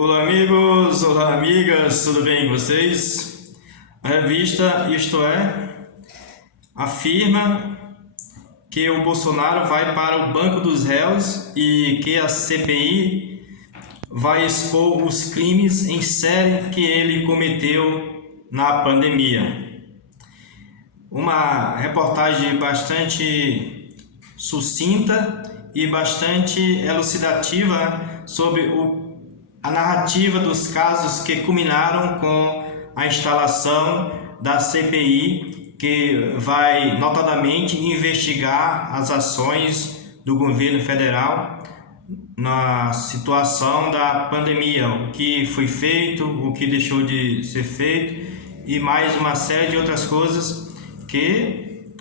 Olá amigos, olá amigas, tudo bem com vocês? A revista Isto É afirma que o Bolsonaro vai para o banco dos réus e que a CPI vai expor os crimes em série que ele cometeu na pandemia. Uma reportagem bastante sucinta e bastante elucidativa sobre a narrativa dos casos que culminaram com a instalação da CPI, que vai notadamente investigar as ações do governo federal na situação da pandemia, o que foi feito, o que deixou de ser feito e mais uma série de outras coisas que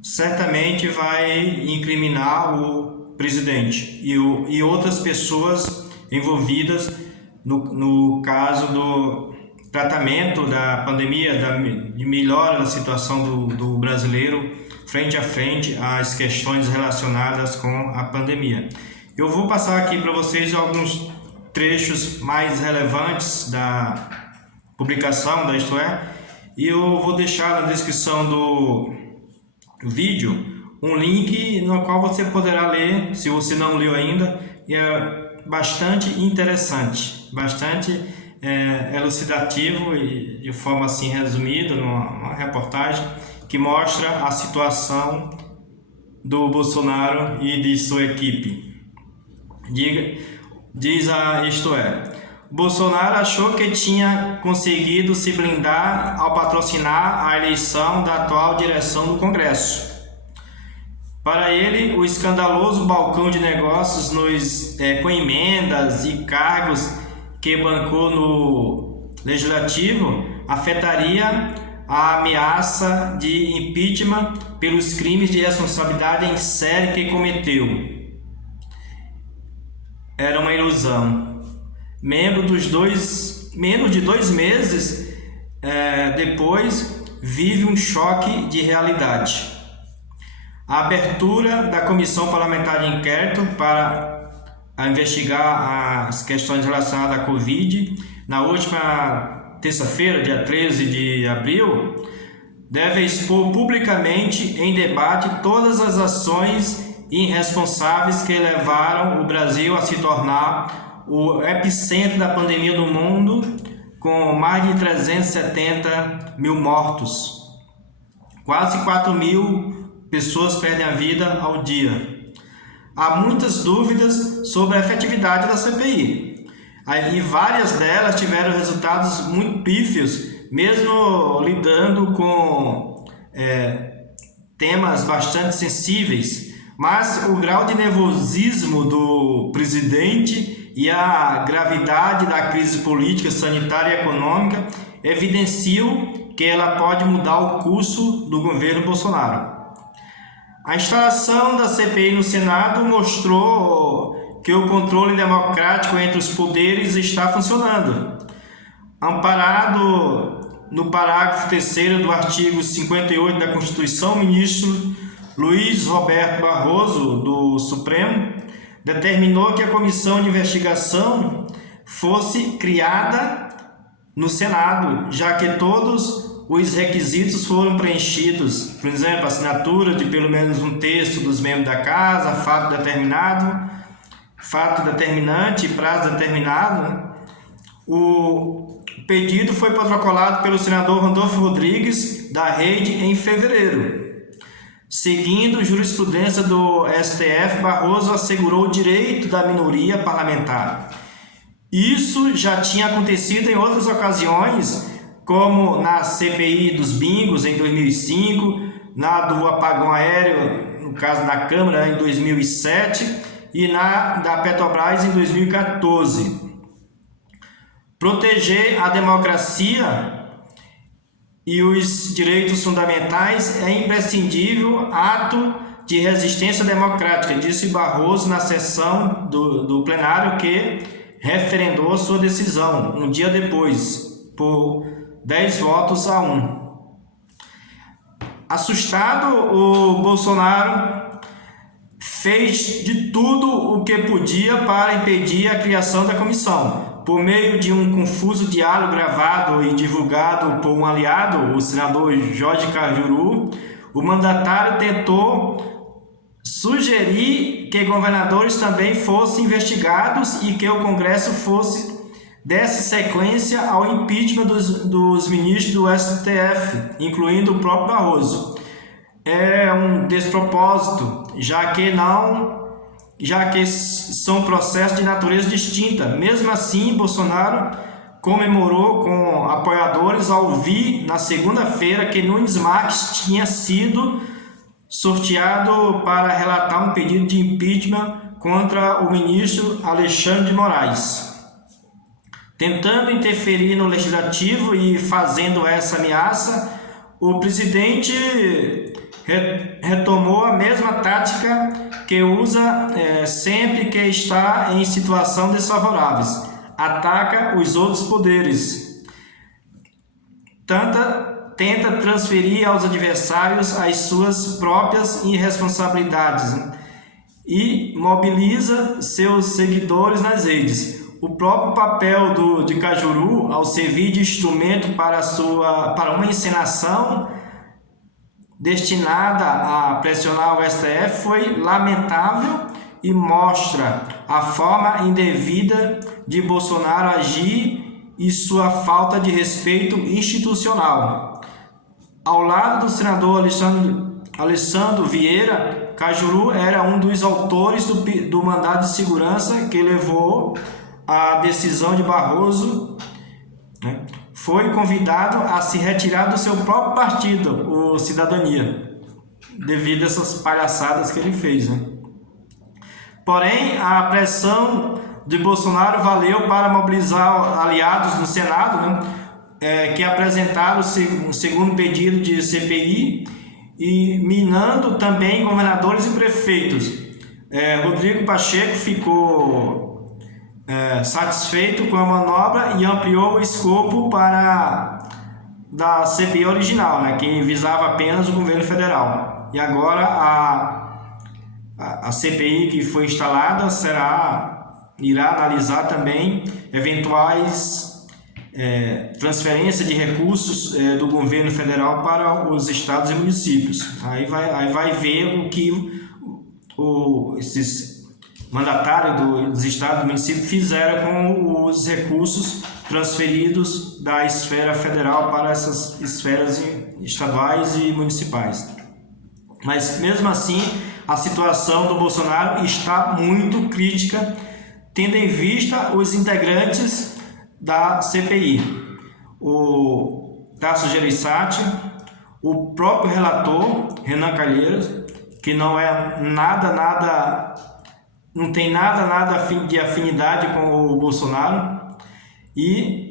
certamente vai incriminar o presidente e outras pessoas envolvidas no caso do tratamento da pandemia, de melhora da situação do brasileiro frente a frente às questões relacionadas com a pandemia. Eu vou passar aqui para vocês alguns trechos mais relevantes da publicação da Isto É, e eu vou deixar na descrição do vídeo um link no qual você poderá ler, se você não leu ainda, e é bastante interessante, bastante elucidativo e de forma assim resumida, numa reportagem que mostra a situação do Bolsonaro e de sua equipe. Diz a Isto É: Bolsonaro achou que tinha conseguido se blindar ao patrocinar a eleição da atual direção do Congresso. Para ele, o escandaloso balcão de negócios com emendas e cargos que bancou no Legislativo afetaria a ameaça de impeachment pelos crimes de responsabilidade em série que cometeu. Era uma ilusão. Menos de 2 meses depois, vive um choque de realidade. A abertura da Comissão Parlamentar de Inquérito para investigar as questões relacionadas à Covid, na última terça-feira, dia 13 de abril, deve expor publicamente em debate todas as ações irresponsáveis que levaram o Brasil a se tornar o epicentro da pandemia do mundo, com mais de 370 mil mortos. Quase 4 mil pessoas perdem a vida ao dia. Há muitas dúvidas sobre a efetividade da CPI, e várias delas tiveram resultados muito pífios, mesmo lidando com temas bastante sensíveis. Mas o grau de nervosismo do presidente e a gravidade da crise política, sanitária e econômica evidenciam que ela pode mudar o curso do governo Bolsonaro. A instalação da CPI no Senado mostrou que o controle democrático entre os poderes está funcionando. Amparado no parágrafo 3º do artigo 58 da Constituição, o ministro Luiz Roberto Barroso, do Supremo, determinou que a comissão de investigação fosse criada no Senado, já que todos os requisitos foram preenchidos. Por exemplo, assinatura de pelo menos um terço dos membros da casa, fato determinante e prazo determinado. O pedido foi protocolado pelo senador Randolfo Rodrigues, da Rede, em fevereiro. Seguindo jurisprudência do STF, Barroso assegurou o direito da minoria parlamentar. Isso já tinha acontecido em outras ocasiões, como na CPI dos bingos em 2005, na do apagão aéreo, no caso da Câmara, em 2007, e na da Petrobras em 2014. Proteger a democracia e os direitos fundamentais é imprescindível ato de resistência democrática, disse Barroso na sessão do plenário que referendou sua decisão um dia depois, por 10 votos a 1. Assustado, o Bolsonaro fez de tudo o que podia para impedir a criação da comissão. Por meio de um confuso diálogo gravado e divulgado por um aliado, o senador Jorge Cajuru, o mandatário tentou sugerir que governadores também fossem investigados e que o Congresso desse sequência ao impeachment dos ministros do STF, incluindo o próprio Barroso. É um despropósito, já que são processos de natureza distinta. Mesmo assim, Bolsonaro comemorou com apoiadores ao ouvir na segunda-feira que Nunes Marques tinha sido sorteado para relatar um pedido de impeachment contra o ministro Alexandre de Moraes. Tentando interferir no legislativo e fazendo essa ameaça, o presidente retomou a mesma tática que usa sempre que está em situação desfavoráveis: ataca os outros poderes. Tenta transferir aos adversários as suas próprias irresponsabilidades e mobiliza seus seguidores nas redes. O próprio papel de Cajuru ao servir de instrumento para uma encenação destinada a pressionar o STF foi lamentável e mostra a forma indevida de Bolsonaro agir e sua falta de respeito institucional. Ao lado do senador Alessandro Vieira, Cajuru era um dos autores do mandado de segurança que levou à decisão de Barroso, Foi convidado a se retirar do seu próprio partido, o Cidadania, devido a essas palhaçadas que ele fez. Porém, a pressão de Bolsonaro valeu para mobilizar aliados no Senado, que apresentaram um segundo pedido de CPI e minando também governadores e prefeitos. Rodrigo Pacheco ficou satisfeito com a manobra e ampliou o escopo da CPI original, que visava apenas o governo federal. E agora a CPI que foi instalada irá analisar também eventuais transferências de recursos do governo federal para os estados e municípios. Aí vai ver o que esses mandatários dos estados e municípios fizeram com os recursos transferidos da esfera federal para essas esferas estaduais e municipais. Mas mesmo assim, a situação do Bolsonaro está muito crítica, tendo em vista os integrantes da CPI, o Tasso Gereissati, o próprio relator Renan Calheiros, que não tem nada de afinidade com o Bolsonaro, e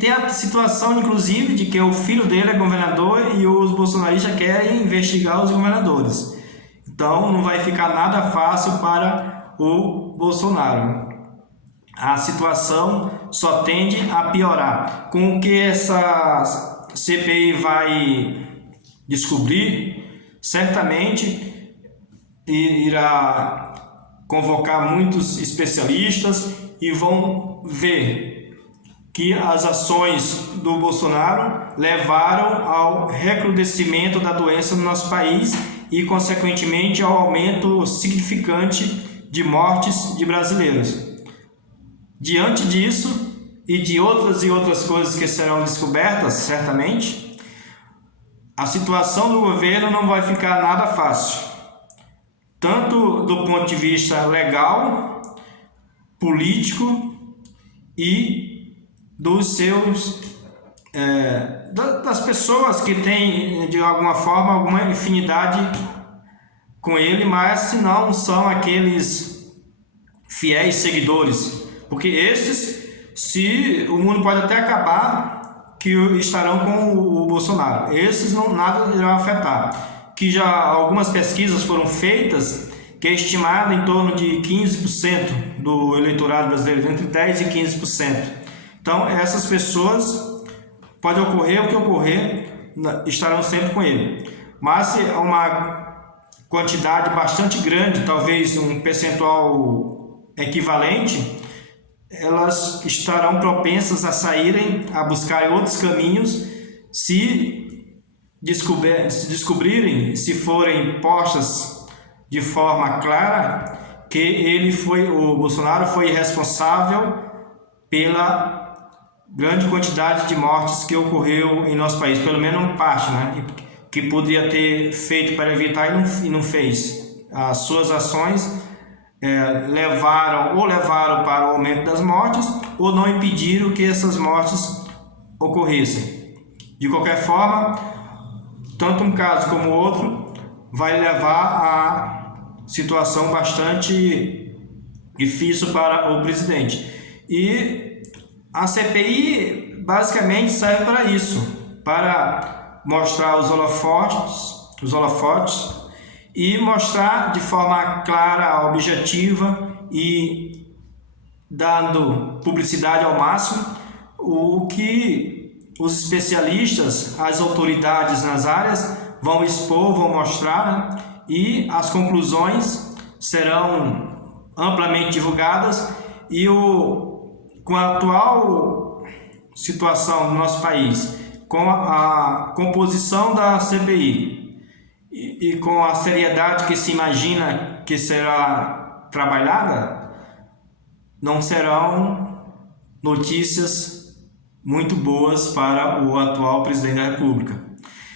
tem a situação, inclusive, de que o filho dele é governador e os bolsonaristas querem investigar os governadores. Então, não vai ficar nada fácil para o Bolsonaro. A situação só tende a piorar. Com o que essa CPI vai descobrir, certamente irá convocar muitos especialistas e vão ver que as ações do Bolsonaro levaram ao recrudescimento da doença no nosso país e, consequentemente, ao aumento significante de mortes de brasileiros. Diante disso e de outras coisas que serão descobertas, certamente, a situação do governo não vai ficar nada fácil, tanto do ponto de vista legal, político e dos das pessoas que têm, de alguma forma, alguma afinidade com ele, mas se não são aqueles fiéis seguidores, porque esses, o mundo pode até acabar, que estarão com o Bolsonaro. Esses nada irão afetar. Que já algumas pesquisas foram feitas, que é estimado em torno de 15% do eleitorado brasileiro, entre 10% e 15%. Então, essas pessoas, pode ocorrer o que ocorrer, estarão sempre com ele. Mas quantidade bastante grande, talvez um percentual equivalente, elas estarão propensas a saírem, a buscar outros caminhos, se descobrirem, se forem postas de forma clara, que o Bolsonaro foi responsável pela grande quantidade de mortes que ocorreu em nosso país, pelo menos parte, né? Que poderia ter feito para evitar e não fez. As suas ações levaram para o aumento das mortes ou não impediram que essas mortes ocorressem. De qualquer forma, tanto um caso como o outro vai levar a situação bastante difícil para o presidente. E a CPI basicamente serve para isso, para mostrar os holofotes e mostrar de forma clara, objetiva e dando publicidade ao máximo o que os especialistas, as autoridades nas áreas vão expor, vão mostrar, né? E as conclusões serão amplamente divulgadas e com a atual situação do nosso país, com a composição da CPI e com a seriedade que se imagina que será trabalhada, não serão notícias muito boas para o atual presidente da República.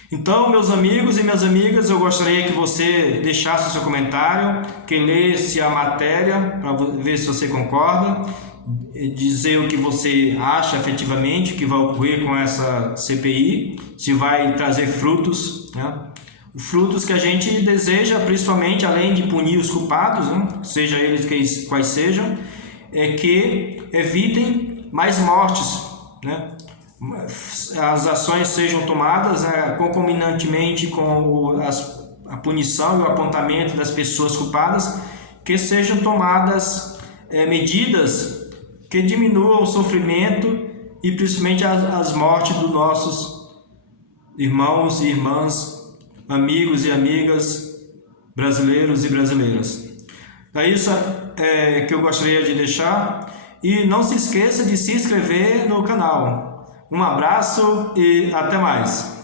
Então, meus amigos e minhas amigas, eu gostaria que você deixasse o seu comentário, que lesse a matéria para ver se você concorda, dizer o que você acha efetivamente que vai ocorrer com essa CPI, se vai trazer frutos, né? Frutos que a gente deseja, principalmente, além de punir os culpados, né? Seja eles quais sejam, é que evitem mais mortes, né? As ações sejam tomadas concomitantemente com a punição e o apontamento das pessoas culpadas, que sejam tomadas medidas que diminuam o sofrimento e principalmente as mortes dos nossos irmãos e irmãs, amigos e amigas brasileiros e brasileiras. É isso que eu gostaria de deixar, e não se esqueça de se inscrever no canal. Um abraço e até mais!